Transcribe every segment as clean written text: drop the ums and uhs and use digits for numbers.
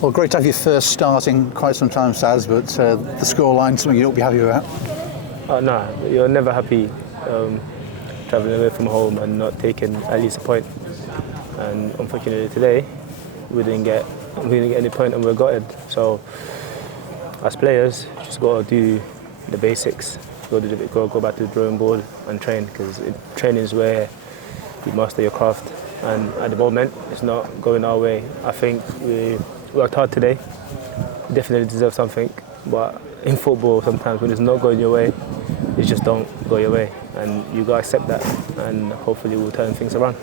Well, great to have your first start in quite some time, Saz, but the scoreline, something you don't be happy about? No, you're never happy travelling away from home and not taking at least a point. And unfortunately today, we didn't get any point and we got it. So as players, just got to do the basics. Go back to the drawing board and train, because training is where you master your craft. And at the moment, it's not going our way. I think we worked hard today. We definitely deserve something. But in football, sometimes when it's not going your way, it just don't go your way. And you got to accept that, and hopefully we'll turn things around.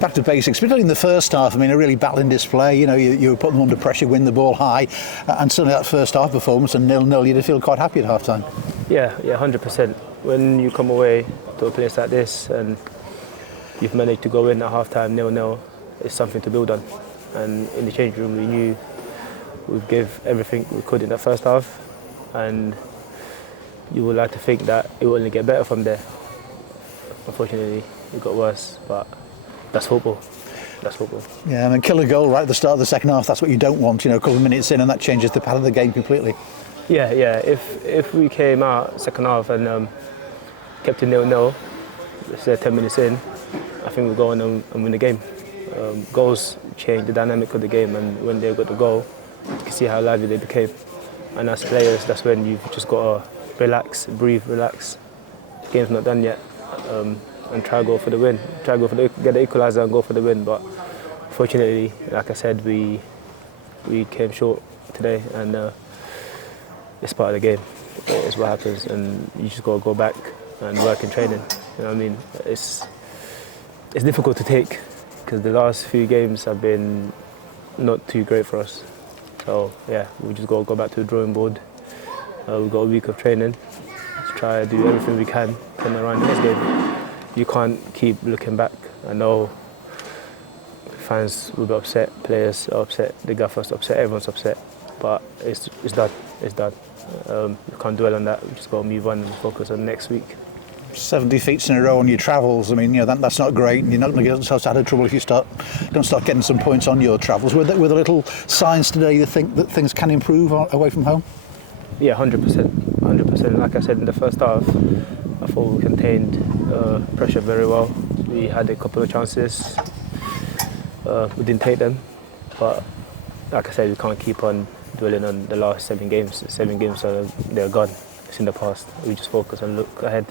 Back to basics, particularly in the first half. I mean, a really battling display. You know, you were putting them under pressure, win the ball high, and suddenly that first half performance and 0-0, you did feel quite happy at half time. Yeah, 100%. When you come away to a place like this and you've managed to go in at half time 0-0, it's something to build on. And in the change room, we knew we'd give everything we could in that first half, and you would like to think that it will only get better from there. Unfortunately, it got worse, but that's football. That's football. Yeah, I mean, kill a goal right at the start of the second half, that's what you don't want, you know, a couple of minutes in, and that changes the pattern of the game completely. Yeah. If we came out second half and kept it 0-0, let's say 10 minutes in, I think we'll go on and win the game. Goals change the dynamic of the game, and when they got the goal, you can see how lively they became. And as players, that's when you've just got to relax, breathe, relax. The game's not done yet, and try to go for the win. Try to get the equaliser and go for the win. But fortunately, like I said, we came short today, and it's part of the game. It's what happens, and you just got to go back and work in training. You know what I mean? It's difficult to take, because the last few games have been not too great for us. So yeah, we just got to go back to the drawing board. We've got a week of training to try to do everything we can to turn around the next game. You can't keep looking back. I know fans will be upset, players are upset, the gaffer's upset, everyone's upset, but it's done. It's done. We can't dwell on that. We just got to move on and focus on next week. 7 defeats in a row on your travels. I mean, you know, that's not great, and you're not going to get yourself out of trouble if you don't start getting some points on your travels. Were there little signs today you think that things can improve away from home? Yeah, 100%. 100%. Like I said in the first half, I thought we contained pressure very well. We had a couple of chances. We didn't take them, but like I said, we can't keep on dwelling on the last 7 games. 7 games, they're gone. It's in the past. We just focus and look ahead.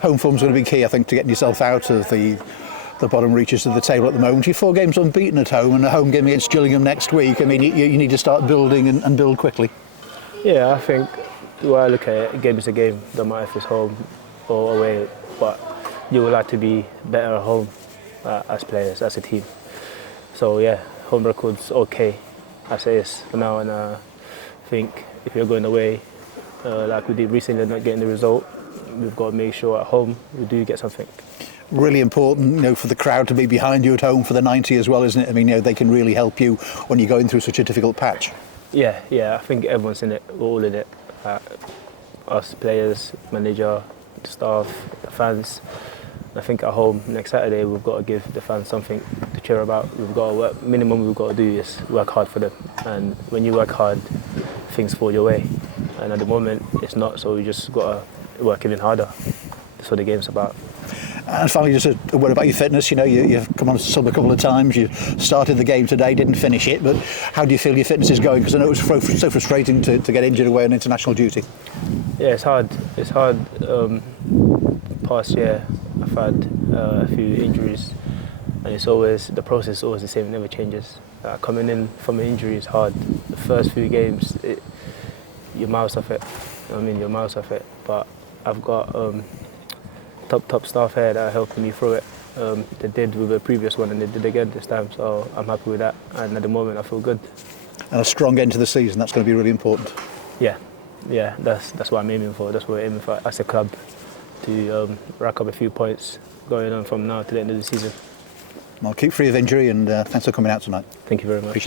Home form's going to be key, I think, to getting yourself out of the bottom reaches of the table at the moment. You're 4 games unbeaten at home, and a home game against Gillingham next week. I mean, you need to start building and build quickly. Yeah, I think the way I look at it, a game is a game. Don't matter if it's home or away, but you would like to be better at home as players, as a team. So yeah, home record's okay as it is for now, and I think if you're going away like we did recently, not getting the result, we've got to make sure at home we do get something. Really important, you know, for the crowd to be behind you at home for the 90 as well, isn't it? I mean, you know, they can really help you when you're going through such a difficult patch. Yeah, I think everyone's in it. We're all in it. Us players, manager, staff, the fans. I think at home next Saturday we've got to give the fans something to cheer about. We've got to work. Minimum we've got to do is work hard for them. And when you work hard, things fall your way. And at the moment it's not. So we just got to work even harder. That's what the game's about. And finally, just a word about your fitness. You know, you've come on sub a couple of times. You started the game today, didn't finish it. But how do you feel your fitness is going? Because I know it was so frustrating to get injured away on international duty. Yeah, it's hard. It's hard. Past year, I've had a few injuries, and the process is always the same. It never changes. Coming in from an injury is hard. The first few games, you're miles off it. I mean, you're miles off it. But I've got top staff here that are helping me through it. They did with the previous one and they did again this time, so I'm happy with that, and at the moment I feel good. And a strong end to the season, that's going to be really important. Yeah, that's what I'm aiming for. That's what we're aiming for as a club, to rack up a few points going on from now to the end of the season. Well, keep free of injury, and thanks for coming out tonight. Thank you very much. Appreciate it.